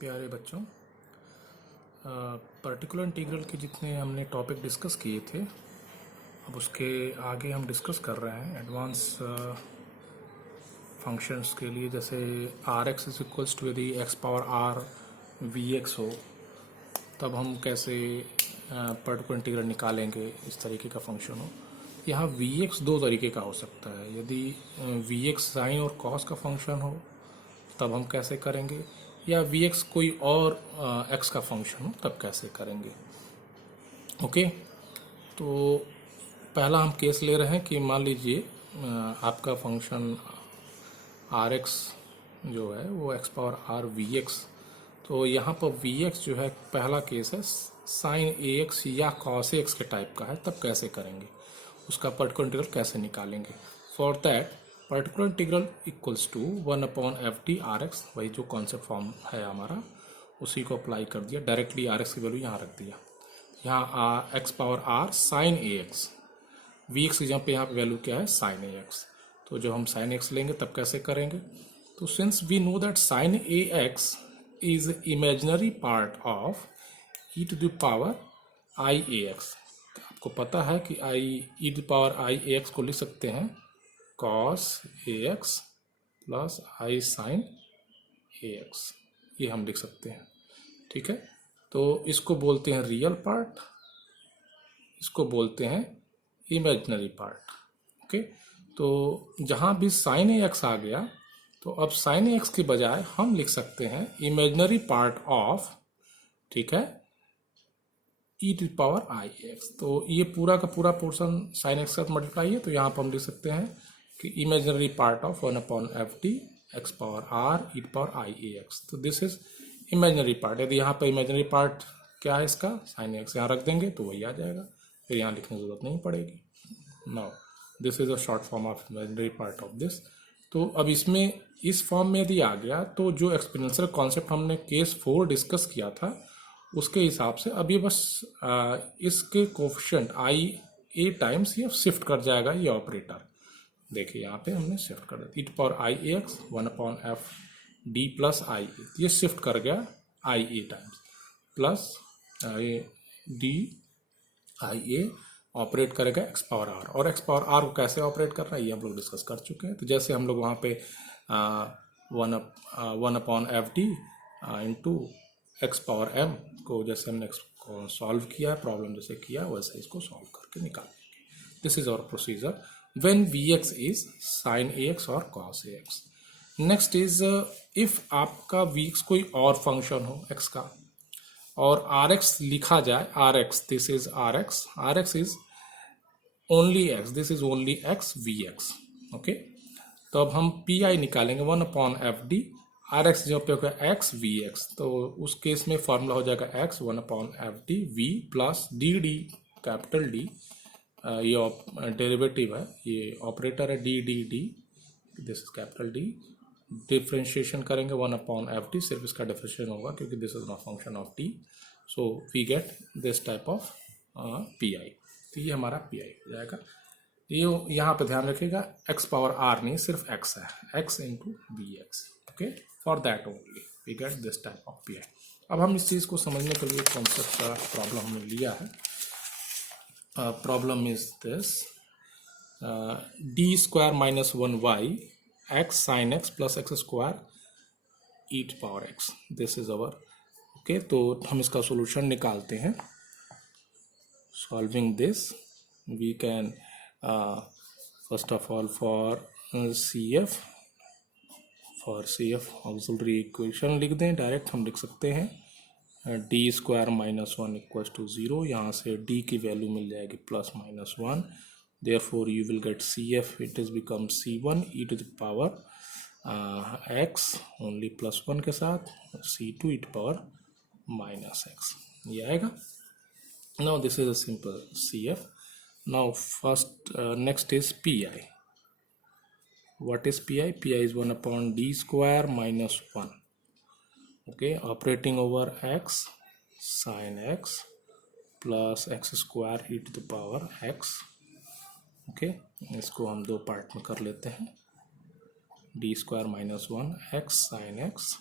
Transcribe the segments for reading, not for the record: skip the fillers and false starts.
प्यारे बच्चों, particular integral के जितने हमने टॉपिक डिस्कस किए थे, अब उसके आगे हम डिस्कस कर रहे हैं एडवांस फंक्शंस के लिए। जैसे r x is equals to यदि x power are we x हो, तब हम कैसे पर्टिकुलर इंटीग्रल निकालेंगे। इस तरीके का फंक्शन हो। यहाँ वी एक्स दो तरीके का हो सकता है। यदि वी एक्स साइन और कॉस का फंक्शन हो तब हम कैसे करेंगे, या वी एक्स कोई और एक्स का फंक्शन हो तब कैसे करेंगे। ओके, तो पहला हम केस ले रहे हैं कि मान लीजिए आपका फंक्शन आर एक्स जो है वो X power are we X. तो यहाँ पर वी एक्स जो है पहला केस है साइन ए एक्स या कॉस ए एक्स के टाइप का है, तब कैसे करेंगे, उसका पर्टिकुलर इंटीग्रल कैसे निकालेंगे। For that particular integral equals to 1/ft R X, वही जो कॉन्सेप्ट फॉर्म है हमारा उसी को अप्लाई कर दिया। डायरेक्टली आर एक्स की वैल्यू यहाँ रख दिया। यहाँ एक्स पावर आर साइन ए एक्स, वी एक्स की जगह पे यहाँ पे वैल्यू क्या है साइन ए एक्स। तो जब हम साइन एक्स लेंगे तब कैसे करेंगे। तो since we know that sine A x is imaginary part of e to the power I A x. आपको पता है कि i e to power I A x को लिख सकते हैं cos a x plus i sine A x, ये हम लिख सकते हैं। ठीक है, तो इसको बोलते हैं रियल पार्ट, इसको बोलते हैं इमेजिनरी पार्ट। ओके, तो जहाँ भी साइन ए एक्स आ गया तो अब साइन ए एक्स की बजाय हम लिख सकते हैं इमेजिनरी पार्ट ऑफ, ठीक है, E to power I X. तो ये पूरा का पूरा पोर्शन साइन एक्स का मल्टीप्लाई है, तो यहाँ पर हम लिख सकते हैं कि imaginary part of 1/ft X power R E to power I A X. तो दिस इज इमेजिनरी पार्ट। यदि यहाँ पर इमेजिनरी पार्ट क्या है इसका साइन एक्स यहाँ रख देंगे तो वही आ जाएगा, फिर यहाँ लिखने की जरूरत नहीं पड़ेगी। Now this is a short form of imaginary part of this. तो अब इसमें इस फॉर्म में यदि आ गया तो जो एक्सपोनेंशियल कॉन्सेप्ट हमने केस 4 डिस्कस किया था उसके हिसाब से अब ये बस इसके कोफिशिएंट आई ए टाइम्स ये शिफ्ट कर जाएगा। ये ऑपरेटर देखिए यहाँ पे हमने शिफ्ट कर दिया, e to power I A x 1/f d plus i a, ये शिफ्ट कर गया i a times plus d i a operate करेगा एक्स पावर आर। और एक्स पावर आर को कैसे ऑपरेट करना है ये हम लोग डिस्कस कर चुके हैं। तो जैसे हम लोग वहाँ पे 1/f D into X power M को जैसे हमने को सॉल्व किया है, प्रॉब्लम जैसे किया वैसे इसको सॉल्व करके निकालेंगे। This is our procedure when v x is sine A x और cos a x. Next is if आपका वी एक्स कोई और फंक्शन हो एक्स का और आर एक्स लिखा जाए R X, this is R x is only X, this is only X V X. Okay, तो अब हम पी आई निकालेंगे 1/f आर एक्स जो पे होगा एक्स वी एक्स। तो उस केस में फॉर्मूला हो जाएगा X 1/f V plus D D capital D, ये डेरिवेटिव है, ये ऑपरेटर है D D D, this is capital D. Differentiation करेंगे 1/f सिर्फ इसका डिफ्रेंशिएशन होगा क्योंकि this is not function of T. So we get this type of P I. तो ये हमारा पी आई हो जाएगा। ये यहाँ पे ध्यान रखिएगा एक्स पावर आर नहीं, सिर्फ एक्स है, X into V X. Okay, for that only we get this type of P I. अब हम इस चीज़ को समझने के लिए कॉन्सेप्ट का प्रॉब्लम हमने लिया है। Problem is this D square minus 1y X sine X plus X square E to power X, this is our. Okay, तो हम इसका सोल्यूशन निकालते हैं। Solving this we can first of all for C F auxiliary equation लिख दें। Direct हम लिख सकते हैं D square minus 1 equals to 0। यहाँ से डी की वैल्यू मिल जाएगी plus minus 1, therefore you will get CF, it is become C1 e to the power x only plus 1 के साथ, C2 e to power minus x, ये आएगा। Now this is a simple CF. Now first next is PI. What is PI? PI is 1/d square minus 1. Okay, operating over x sin x plus x square e to the power x. Okay, इसको हम दो part में कर लेते हैं। D square minus 1 x sine X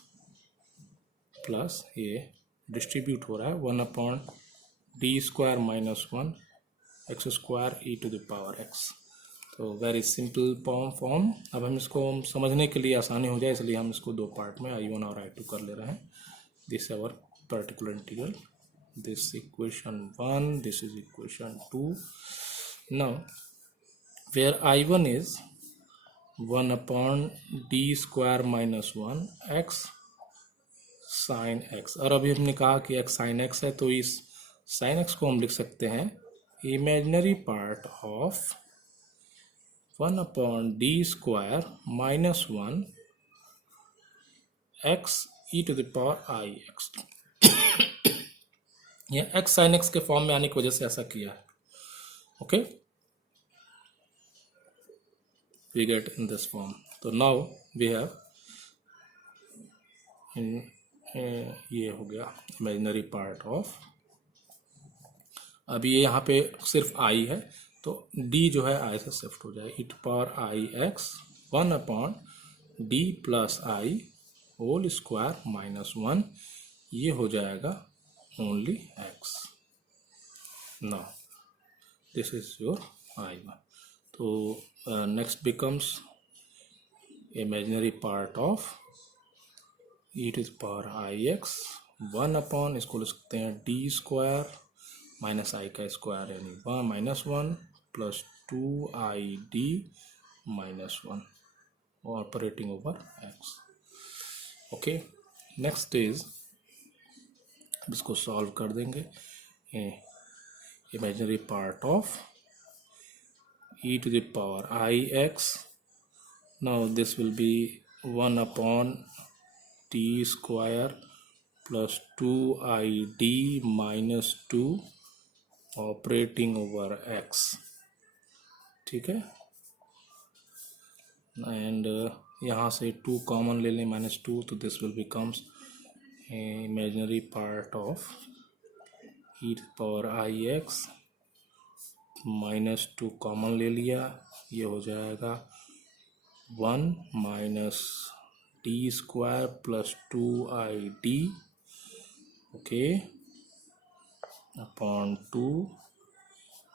plus ये distribute हो रहा है 1/d² माइनस 1 x² e⁻x। तो वेरी सिंपल फॉर्म। अब हम इसको समझने के लिए आसानी हो जाए इसलिए हम इसको दो पार्ट में I1 और I2 कर ले रहे हैं। This our particular integral, this equation 1, this is equation 2। Now where I1 is 1/d² minus 1 x sin x, और अभी हमने कहा कि x sin x है, तो इस sin x को हम लिख सकते हैं imaginary part of 1/d² minus 1 x e⁻ix। यह x sin x के फॉर्म में आने की वजह से ऐसा किया है। Okay, we get in this form. तो नाउ वी हैव ये हो गया इमेजिनरी पार्ट ऑफ, अभी ये यहाँ पे सिर्फ I है तो d जो है I से शिफ्ट हो जाए, e⁻ix 1/d plus I whole square minus 1, ये हो जाएगा only x। Now this is your I1। तो next becomes imaginary part of e⁻ix 1/, इसको लिख सकते हैं d² माइनस I का स्क्वायर यानी -1 plus 2ID minus 1 operating over x। Okay, next is इसको सॉल्व कर देंगे। Imaginary part of e⁻ix, now this will B 1/t² plus 2ID minus 2 operating over x। ठीक है, एंड यहाँ से 2 कॉमन ले लें -2, तो this will becomes imaginary part of e⁻ix -2 common ले लिया, ये हो जाएगा 1 minus t² plus 2ID okay upon 2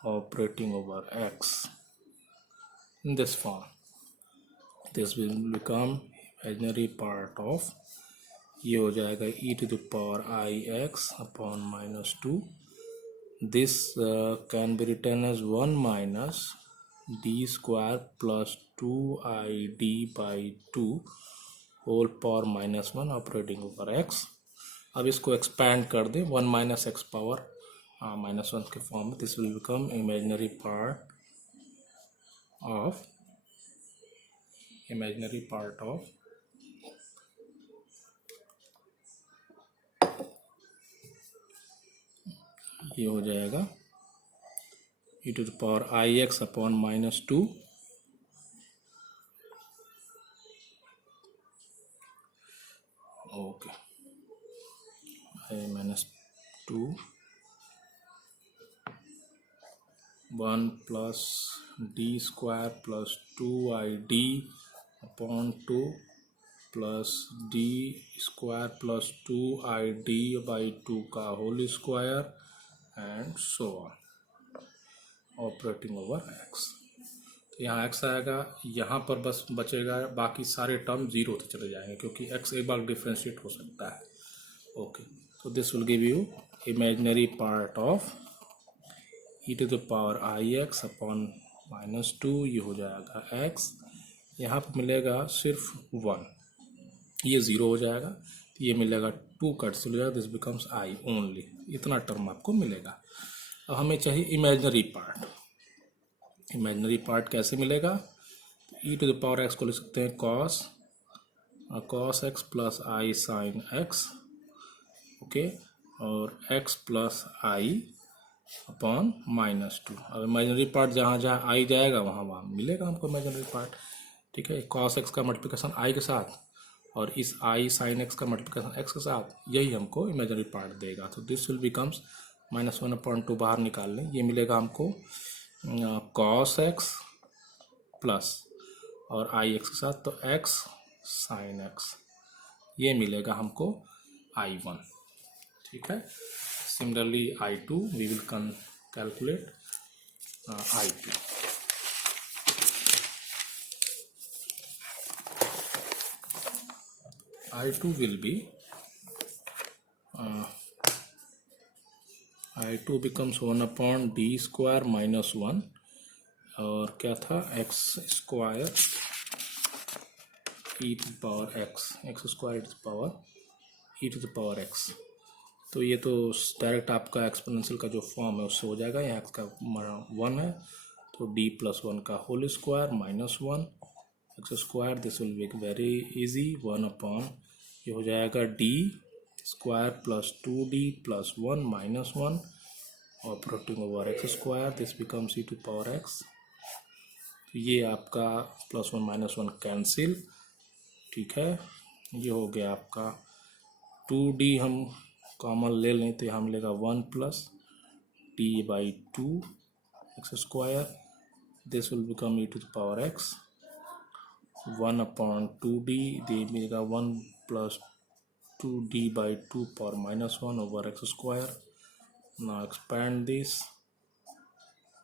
operating over x in this form. This will become imaginary part of, ये हो जाएगा e⁻ix upon -2, this can be written as 1 minus d² plus 2ID by 2 whole power -1 operating over x। अब इसको expand कर दे 1 minus x power -1 के form में, this will become imaginary part of ये हो जाएगा e⁻ix upon -2 okay -2 1 plus d² plus 2ID upon 2 plus d² plus 2ID by 2 का whole square and so on operating over x। यहाँ x आएगा, यहाँ पर बस बचेगा, बाकी सारे टर्म 0 से चले जाएंगे क्योंकि x एक बार डिफ्रेंशिएट हो सकता है। Okay, so this will give you imaginary part of e⁻ix upon -2, ये हो जाएगा x, यहाँ पर मिलेगा सिर्फ 1, ये 0 हो जाएगा, तो ये मिलेगा 2 कट से हो जाएगा, दिस बिकम्स I ओनली, इतना टर्म आपको मिलेगा। अब हमें चाहिए इमेजिनरी पार्ट। इमेजिनरी पार्ट कैसे मिलेगा, e⁻x को लिख सकते हैं cos x plus I sin x okay, और x प्लस I अपॉन -2। अब इमेजिनरी पार्ट जहाँ जहाँ I जाएगा वहाँ वहाँ मिलेगा हमको इमेजिनरी पार्ट। ठीक है, cos x का मल्टीप्लिकेशन I के साथ और इस I sin x का मल्टीप्लिकेशन x के साथ, यही हमको इमेजिनरी पार्ट देगा। तो दिस विल बिकम्स -1/2 बाहर निकाल लें, ये मिलेगा हमको cos x प्लस और I x के साथ, तो x sin x ये मिलेगा हमको। I1, ठीक है। Similarly I2 we will calculate I2। I2 will be I2 becomes 1 upon d square minus 1 और क्या था x square e to the power x square e to the power e to the power x। तो ये तो direct आपका exponential का जो form है उससे हो जाएगा। यहाँ x का 1 है तो d प्लस 1 का whole square minus 1 x square, this will be very easy 1 upon ये हो जाएगा d square plus 2d plus 1 minus 1 और प्रोटिंग over x square, this becomes e to power x। तो ये आपका प्लस 1 माइनस 1 कैंसिल, ठीक है। ये हो गया आपका 2d हम कॉमन ले लें तो हम लेगा 1 plus d by 2 x square, this will become e to the power x 1 upon 2d दे मिलेगा 1 plus 2d by 2 power minus 1 over x square. Now expand this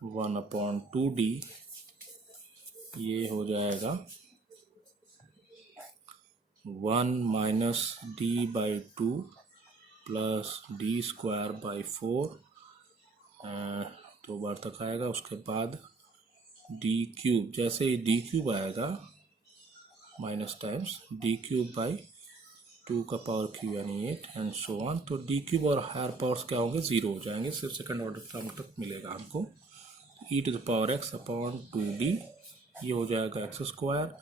1 upon 2d, ये हो जाएगा 1 minus d by 2 plus d square by 4 दो बार तक आएगा। उसके बाद d क्यूब, जैसे ही d क्यूब आएगा minus times d cube by 2 का पावर क्यू यानी 8 एंड सो ऑन। तो d क्यूब और हायर पावर्स क्या होंगे, 0 हो जाएंगे, सिर्फ सेकंड ऑर्डर टर्म तक मिलेगा हमको। e to the power x upon 2d, ये हो जाएगा एक्स स्क्वायर,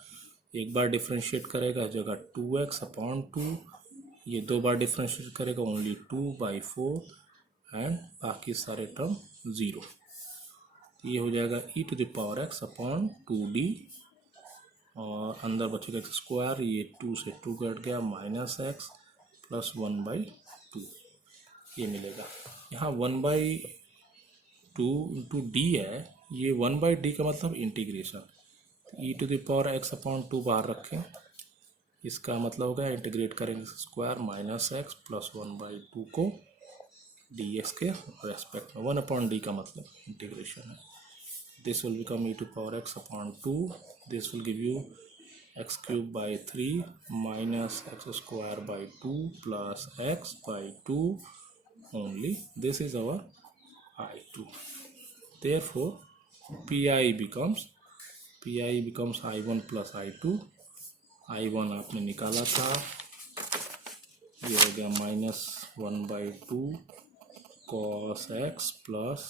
एक बार डिफ्रेंशिएट करेगा जगह 2x अपॉन 2, ये दो बार डिफ्रेंशिएट करेगा ओनली 2 बाई 4 एंड बाकी सारे टर्म 0। ये हो जाएगा e to the power x upon 2d और अंदर बचेगा एक्स स्क्वायर, ये 2 से 2 कट गया माइनस x प्लस 1 बाई 2, ये मिलेगा। यहाँ 1 बाई 2 इंटू डी है, ये 1 बाई डी का मतलब integration, e to the power x upon 2 बाहर रखें, इसका मतलब होगा इंटीग्रेट करेंगे square minus x plus 1 by 2 को dx के रेस्पेक्ट में। 1 अपॉन डी का मतलब इंटीग्रेशन है। This will become e to power x upon 2. This will give you x cube by 3 minus x square by 2 plus x by 2 only. This is our I2. Therefore, pi becomes I1 plus I2. I1 आपने निकाला था, ये हो गया minus 1 by 2 cos x plus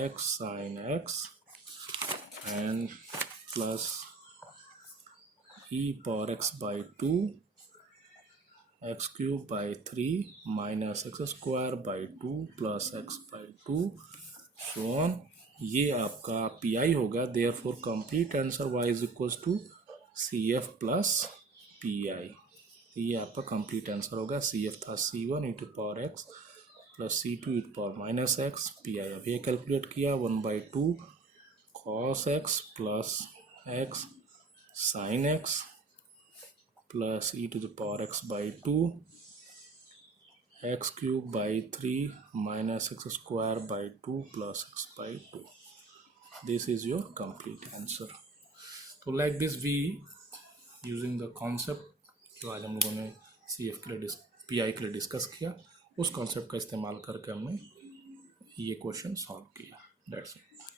x sin x and plus e power x by 2 x cube by 3 minus x square by 2 plus x by 2 so on। ये आपका pi होगा। therefore complete answer y is equals to cf plus pi। ये आपका complete answer होगा। cf था c1 e to power x plus c2 e to power minus x, pi अभी calculate किया 1 by 2 cos x plus x sin x plus e to the power x by 2 x cube by 3 minus x square by 2 plus x by 2। This is your complete answer. तो like this we using the concept जो आज हम लोगों ने CF के लिए PI के लिए डिस्कस किया, उस कॉन्सेप्ट का इस्तेमाल करके हमने ये क्वेश्चन सॉल्व किया। That's it.